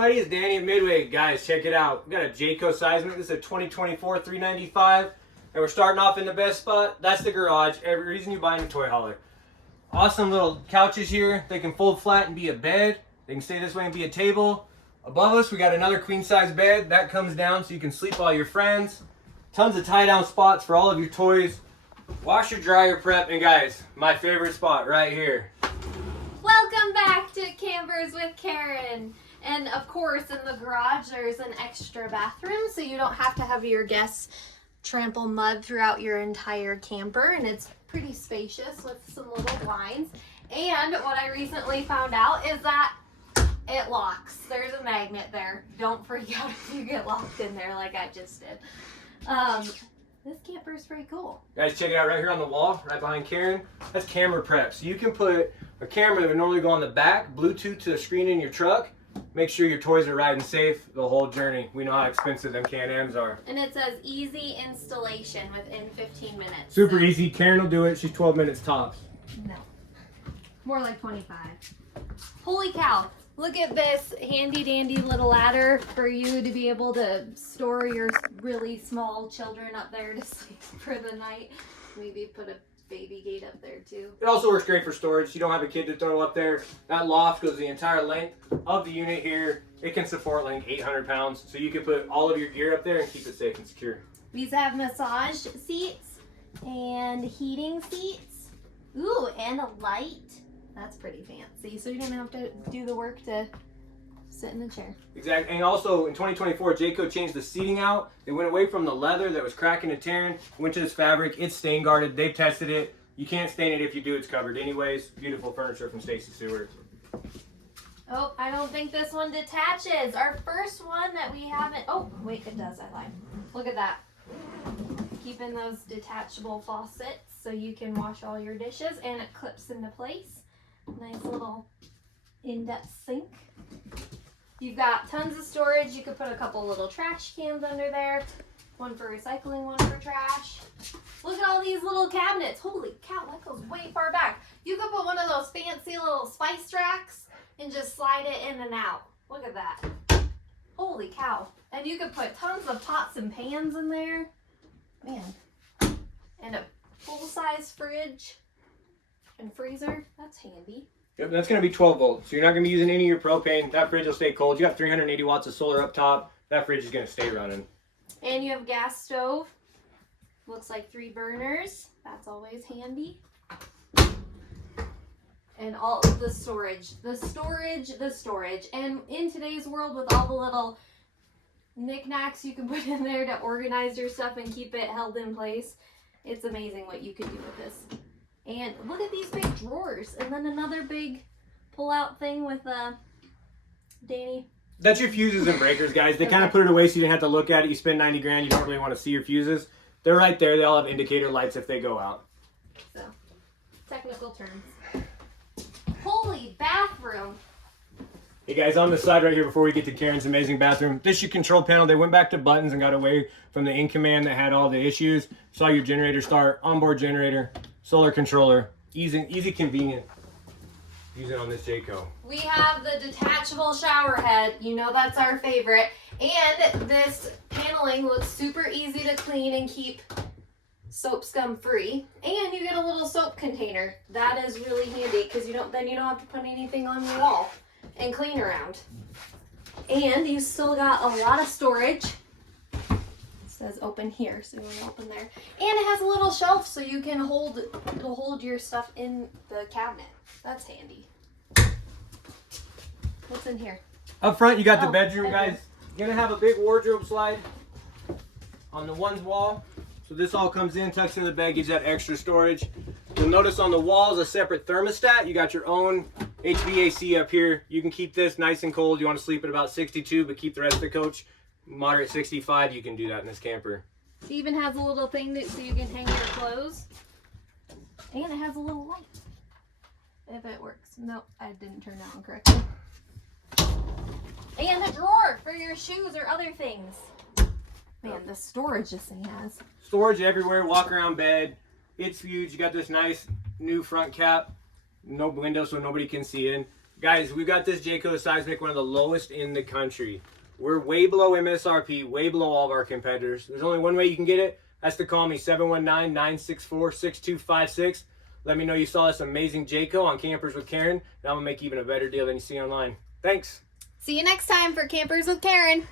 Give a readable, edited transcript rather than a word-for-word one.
everybody? It's Danny at Midway. Guys, check it out. We got a Jayco Seismic. This is a 2024 $395, and we're starting off in the best spot. That's the garage. Every reason you buy a toy hauler. Awesome little couches here. They can fold flat and be a bed. They can stay this way and be a table. Above us, we got another queen size bed that comes down so you can sleep all your friends. Tons of tie down spots for all of your toys. Washer, dryer prep, and guys, my favorite spot right here. Welcome back to Campers with Karen. And of course, in the garage, there's an extra bathroom, so you don't have to have your guests trample mud throughout your entire camper. And it's pretty spacious with some little blinds. And what I recently found out is that it locks. There's a magnet there. Don't freak out if you get locked in there like I just did. This camper is pretty cool. Guys, check it out right here on the wall, right behind Karen. That's camera prep. So you can put a camera that would normally go on the back, Bluetooth to the screen in your truck. Make sure your toys are riding safe the whole journey. We know how expensive them Can-Ams are. And it says easy installation within 15 minutes. Super easy. Karen will do it. She's 12 minutes tops. No. More like 25. Holy cow. Look at this handy dandy little ladder for you to be able to store your really small children up there to sleep for the night. Maybe put a baby gate up there too. It also works great for storage. You don't have a kid to throw up there. That loft goes the entire length of the unit here. It can support like 800 pounds. So you can put all of your gear up there and keep it safe and secure. These have massage seats and heating seats. Ooh, and a light. That's pretty fancy. So you don't have to do the work to sit in the chair. Exactly. And also in 2024, Jayco changed the seating out. They went away from the leather that was cracking and tearing, went to this fabric. It's stain guarded. They've tested it. You can't stain it if you do. It's covered anyways. Beautiful furniture from Stacy Seward. Oh, I don't think this one detaches. Our first one that we haven't. Oh, wait, it does. I lied. Look at that. Keeping those detachable faucets so you can wash all your dishes, and it clips into place. Nice little in-depth sink. You've got tons of storage. You could put a couple little trash cans under there. One for recycling, one for trash. Look at all these little cabinets. Holy cow, that goes way far back. You could put one of those fancy little spice racks and just slide it in and out. Look at that. Holy cow. And you could put tons of pots and pans in there. Man. And a full-size fridge and freezer. That's handy. Yep, that's going to be 12 volts. So you're not going to be using any of your propane. That fridge will stay cold. You got 380 watts of solar up top. That fridge is going to stay running. And you have gas stove. Looks like 3 burners. That's always handy. And all of the storage. The storage. And in today's world, with all the little knickknacks you can put in there to organize your stuff and keep it held in place, it's amazing what you can do with this. And look at these big drawers. And then another big pull-out thing with Danny. That's your fuses and breakers, guys. They kind of put it away so you didn't have to look at it. You spend 90 grand, you don't really want to see your fuses. They're right there. They all have indicator lights if they go out. So, technical terms. Holy bathroom. Hey guys, on the side right here before we get to Karen's amazing bathroom, this is your control panel. They went back to buttons and got away from the in command that had all the issues. Saw your generator start, onboard generator, solar controller, easy, convenient. Use it on this Jayco. We have the detachable shower head. You know that's our favorite. And this paneling looks super easy to clean and keep soap scum free. And you get a little soap container. That is really handy because you don't have to put anything on your wall and clean around. And you still got a lot of storage. It says open here, so you want to open there. And it has a little shelf so you can hold your stuff in the cabinet. That's handy. What's in here? Up front, you got the bedroom, guys. You're gonna have a big wardrobe slide on the one wall. So this all comes in, tucks into the bed, gives that extra storage. You'll notice on the walls a separate thermostat. You got your own HVAC up here. You can keep this nice and cold. You want to sleep at about 62, but keep the rest of the coach moderate 65. You can do that in this camper. It even has a little thing so you can hang your clothes. And it has a little light. If it works. Nope, I didn't turn that on correctly. And a drawer for your shoes or other things. Man, the storage this thing has. Storage everywhere, walk around bed. It's huge. You got this nice new front cap. No window so nobody can see in. Guys, we got this Jayco Seismic, one of the lowest in the country. We're way below MSRP, way below all of our competitors. There's only one way you can get it. That's to call me, 719-964-6256. Let me know you saw this amazing Jayco on Campers with Karen, and I'm going to make even a better deal than you see online. Thanks. See you next time for Campers with Karen.